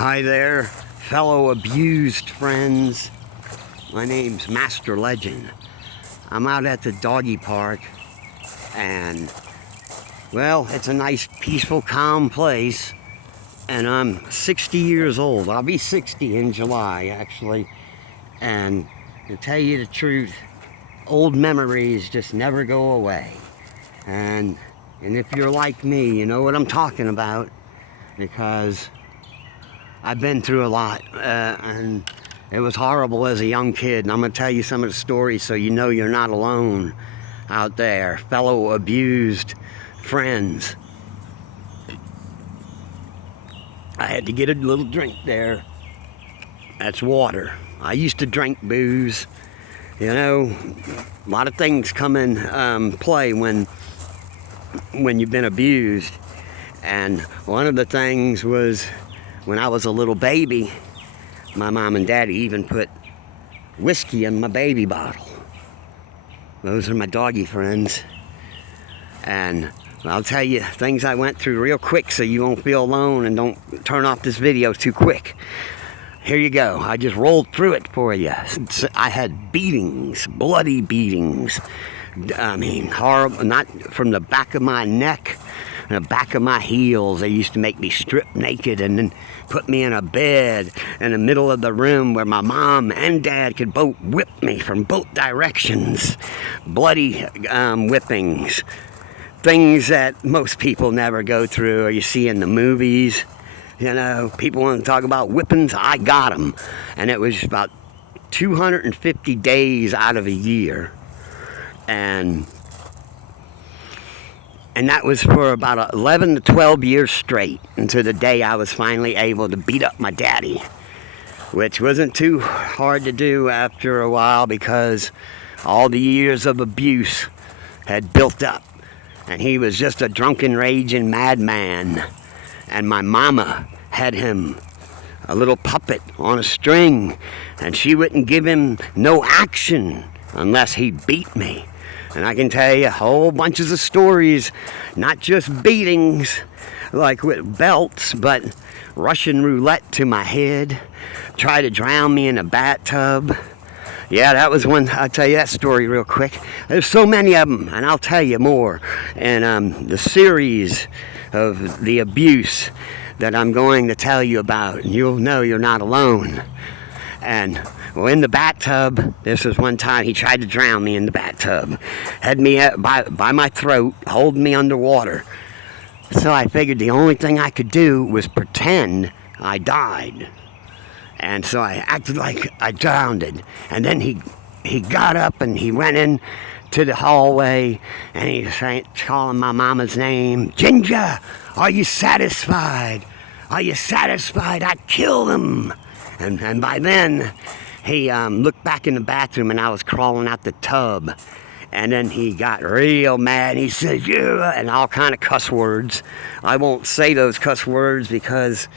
Hi there, fellow abused friends. My name's Master Legend. I'm out at the doggy park, and well, it's a nice, peaceful, calm place. And I'm 60 years old. I'll be 60 in July, actually. And to tell you the truth, old memories just never go away. And if you're like me, you know what I'm talking about, because I've been through a lot, and it was horrible as a young kid. And I'm going to tell you some of the stories so you know you're not alone out there, fellow abused friends. I had to get a little drink there. That's water. I used to drink booze. You know, a lot of things come in play when you've been abused. And one of the things was, when I was a little baby, my mom and daddy even put whiskey in my baby bottle. Those are my doggy friends. And I'll tell you things I went through real quick so you won't feel alone, and don't turn off this video too quick. Here you go. I just rolled through it for you. I had beatings, bloody beatings. I mean, horrible, not from the back of my neck, the back of my heels. They used to make me strip naked and then put me in a bed in the middle of the room where my mom and dad could both whip me from both directions. Bloody whippings. Things that most people never go through, or you see in the movies. You know, people want to talk about whippings. I got them. And it was about 250 days out of a year. And that was for about 11 to 12 years straight, until the day I was finally able to beat up my daddy, which wasn't too hard to do after a while, because all the years of abuse had built up. And he was just a drunken, raging madman. And my mama had him a little puppet on a string, and she wouldn't give him no action unless he beat me. And I can tell you whole bunches of stories, not just beatings like with belts, but Russian roulette to my head, try to drown me in a bathtub. Yeah, that was one. I'll tell you that story real quick. There's so many of them, and I'll tell you more. And the series of the abuse that I'm going to tell you about, and you'll know you're not alone. And well, in the bathtub, this was one time he tried to drown me in the bathtub. Had me by my throat, holding me underwater. So I figured the only thing I could do was pretend I died. And so I acted like I drowned. And then he got up and he went in to the hallway, and he was calling my mama's name. Ginger, are you satisfied? Are you satisfied? I killed him. And by then, he looked back in the bathroom, and I was crawling out the tub. And then he got real mad. He said, "You," and all kind of cuss words. I won't say those cuss words because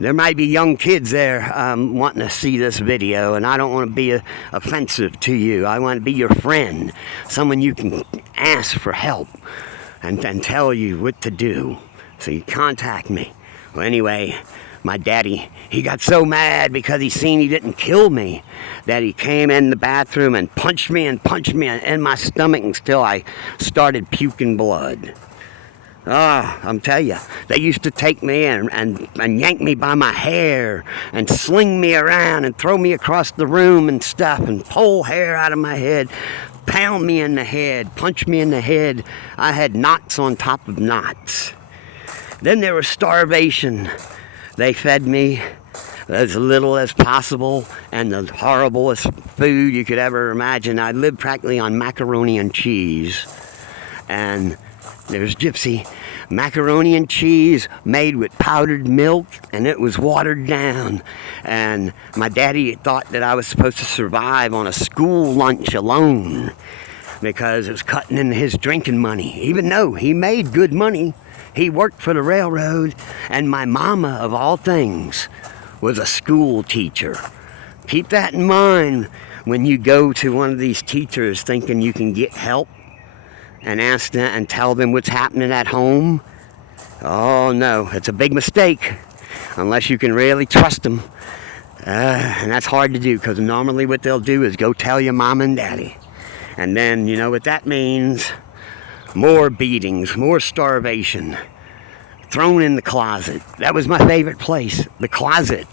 there might be young kids there wanting to see this video, and I don't want to be offensive to you. I want to be your friend, someone you can ask for help and tell you what to do. So you contact me. Well, anyway, my daddy, he got so mad because he seen he didn't kill me that he came in the bathroom and punched me in my stomach until I started puking blood. I'm telling you, they used to take me and yank me by my hair and sling me around and throw me across the room and stuff and pull hair out of my head, pound me in the head, punch me in the head. I had knots on top of knots. Then there was starvation. They fed me as little as possible and the horriblest food you could ever imagine. I lived practically on macaroni and cheese. And there's Gypsy. Macaroni and cheese made with powdered milk, and it was watered down. And my daddy thought that I was supposed to survive on a school lunch alone because it was cutting into his drinking money, even though he made good money. He worked for the railroad, and my mama, of all things, was a school teacher. Keep that in mind when you go to one of these teachers thinking you can get help and ask them and tell them what's happening at home. Oh no, it's a big mistake. unless you can really trust them. And that's hard to do, because normally what they'll do is go tell your mom and daddy. And then, you know what that means? More beatings, more starvation, thrown in the closet. That was my favorite place, the closet.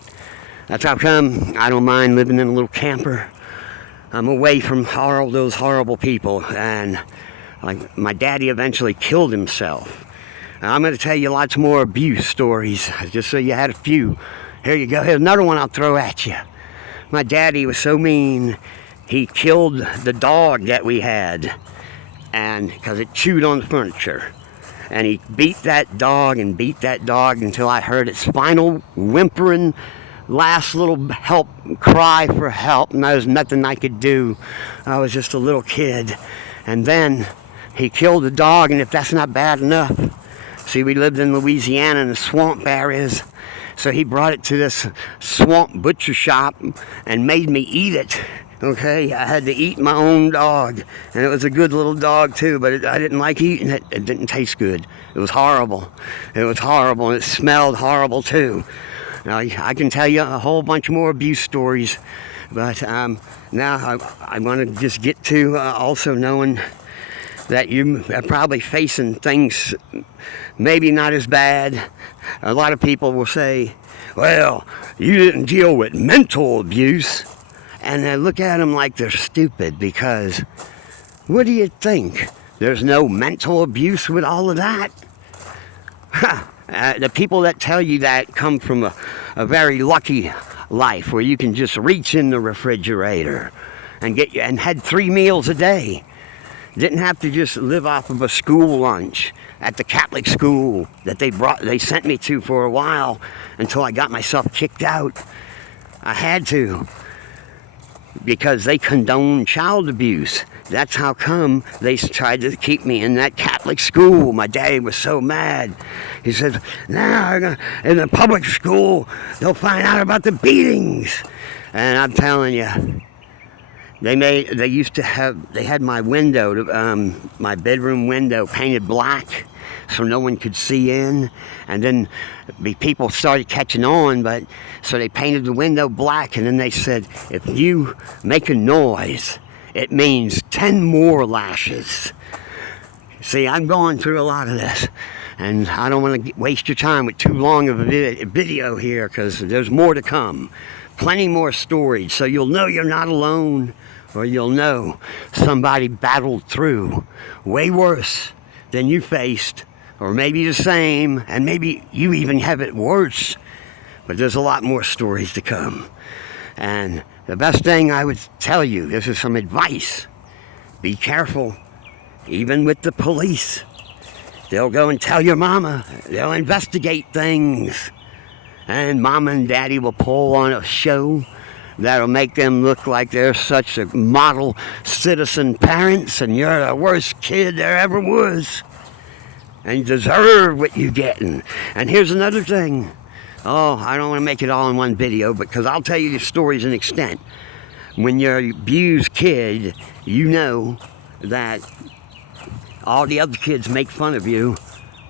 That's how come I don't mind living in a little camper. I'm away from all those horrible people. And like, my daddy eventually killed himself. Now, I'm going to tell you lots more abuse stories, just so you had a few. Here you go. Here's another one I'll throw at you. My daddy was so mean, he killed the dog that we had, and because it chewed on the furniture. And he beat that dog until I heard its final whimpering, last little help cry for help, and there was nothing I could do. I was just a little kid. And then he killed the dog, and if that's not bad enough, see, we lived in Louisiana in the swamp areas, so he brought it to this swamp butcher shop and made me eat it. Okay, I had to eat my own dog, and it was a good little dog too, but I didn't like eating it. It didn't taste good. It was horrible. It was horrible, and it smelled horrible too. Now, I can tell you a whole bunch more abuse stories, but now I want to just get to also knowing that you are probably facing things maybe not as bad. A lot of people will say, well, you didn't deal with mental abuse. And I look at them like they're stupid, because what do you think? There's no mental abuse with all of that? The people that tell you that come from a very lucky life where you can just reach in the refrigerator and had 3 meals a day. Didn't have to just live off of a school lunch at the Catholic school that they sent me to for a while until I got myself kicked out. I had to, because they condone child abuse. That's how come they tried to keep me in that Catholic school. My daddy was so mad. He said, now in the public school, they'll find out about the beatings. And I'm telling you, they had my window, my bedroom window painted black so no one could see in. And then people started catching on, so they painted the window black, and then they said, if you make a noise, it means 10 more lashes. See, I'm going through a lot of this, and I don't want to waste your time with too long of a video here, because there's more to come. Plenty more stories, so you'll know you're not alone, or you'll know somebody battled through way worse than you faced, or maybe the same, and maybe you even have it worse. But there's a lot more stories to come. And the best thing I would tell you, this is some advice: be careful, even with the police. They'll go and tell your mama, they'll investigate things, and mama and daddy will pull on a show that'll make them look like they're such a model citizen parents, and you're the worst kid there ever was, and you deserve what you're getting. And here's another thing. Oh, I don't want to make it all in one video, because I'll tell you the stories in extent. When you're an abused kid, you know that all the other kids make fun of you,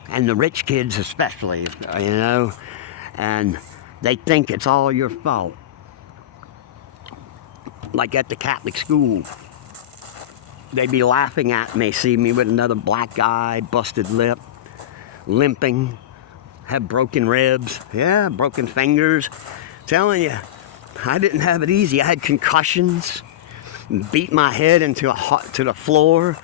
and the rich kids especially, you know, and they think it's all your fault. Like at the Catholic school, they'd be laughing at me, see me with another black eye, busted lip, limping, have broken ribs, yeah, broken fingers. Telling you, I didn't have it easy. I had concussions, beat my head to the floor,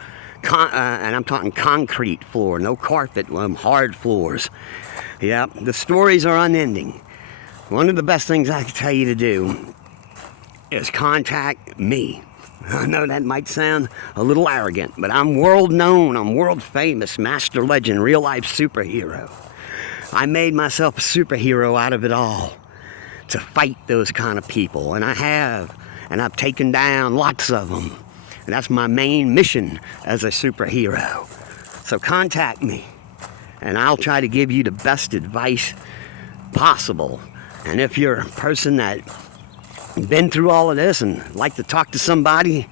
and I'm talking concrete floor, no carpet, hard floors. Yeah, the stories are unending. One of the best things I can tell you to do is contact me. I know that might sound a little arrogant, but I'm world known, I'm world famous, master legend, real life superhero. I made myself a superhero out of it all to fight those kind of people, and I have, and I've taken down lots of them, and that's my main mission as a superhero. So contact me, and I'll try to give you the best advice possible. And if you're a person that been through all of this and like to talk to somebody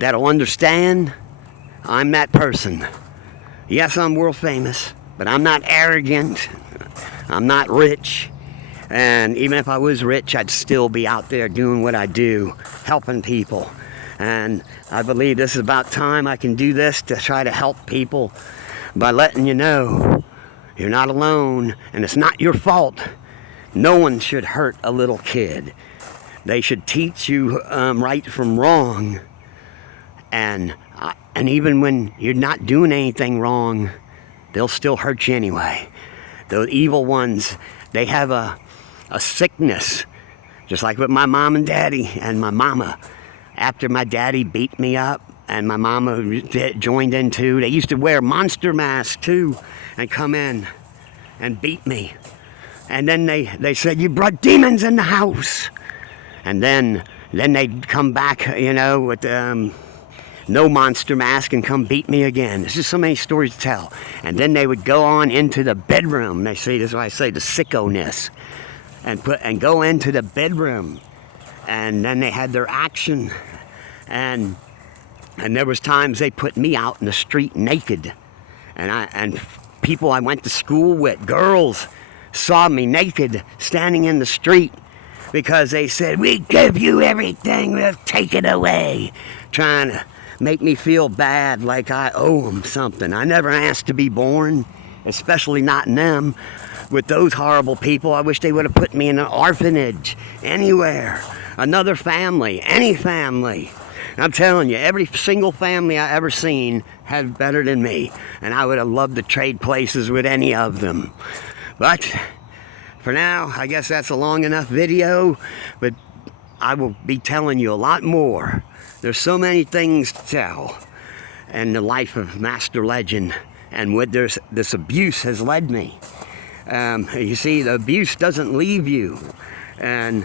that'll understand, I'm that person. Yes, I'm world famous, but I'm not arrogant, I'm not rich, And even if I was rich, I'd still be out there doing what I do, helping people. And I believe this is about time I can do this to try to help people by letting you know you're not alone and it's not your fault. No one should hurt a little kid. They should teach you right from wrong. And even when you're not doing anything wrong, they'll still hurt you anyway. The evil ones, they have a sickness, just like with my mom and daddy and my mama. After my daddy beat me up and my mama joined in too, they used to wear monster masks too and come in and beat me. And then they said, you brought demons in the house. And then they'd come back, with no monster mask and come beat me again. There's just so many stories to tell. And then they would go on into the bedroom. They say, this is why I say the sicko-ness. And go into the bedroom. And then they had their action. And there was times they put me out in the street naked. And people I went to school with, girls, saw me naked standing in the street because they said, we give you everything, we'll take it away. Trying to make me feel bad like I owe them something. I never asked to be born, especially not in them. With those horrible people, I wish they would have put me in an orphanage, anywhere. Another family, any family. I'm telling you, every single family I ever seen had better than me. And I would have loved to trade places with any of them. But for now, I guess that's a long enough video. But I will be telling you a lot more. There's so many things to tell in the life of Master Legend and what this abuse has led me. You see, the abuse doesn't leave you. And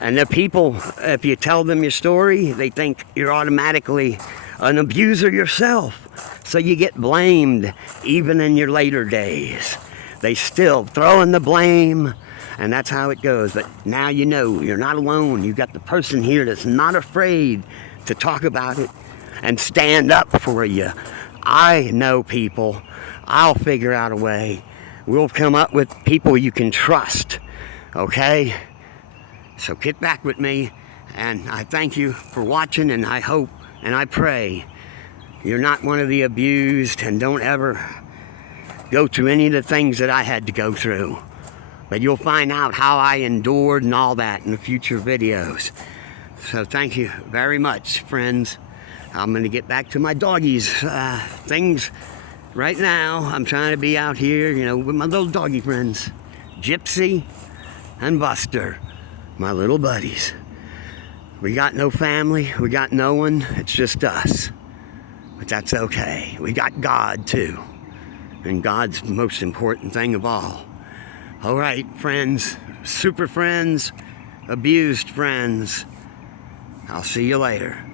the people, if you tell them your story, they think you're automatically an abuser yourself. So you get blamed even in your later days. They still throw in the blame, and that's how it goes. But now you know you're not alone. You've got the person here that's not afraid to talk about it and stand up for you. I know people. I'll figure out a way. We'll come up with people you can trust, okay? So get back with me, and I thank you for watching, and I hope and I pray you're not one of the abused and don't ever go through any of the things that I had to go through. But you'll find out how I endured and all that in the future videos. So thank you very much, friends. I'm going to get back to my doggies things right now. I'm trying to be out here, with my little doggy friends, Gypsy and Buster, my little buddies. We got no family, we got no one, it's just us. But that's okay. We got God too. And God's the most important thing of all. All right, friends, super friends, abused friends. I'll see you later.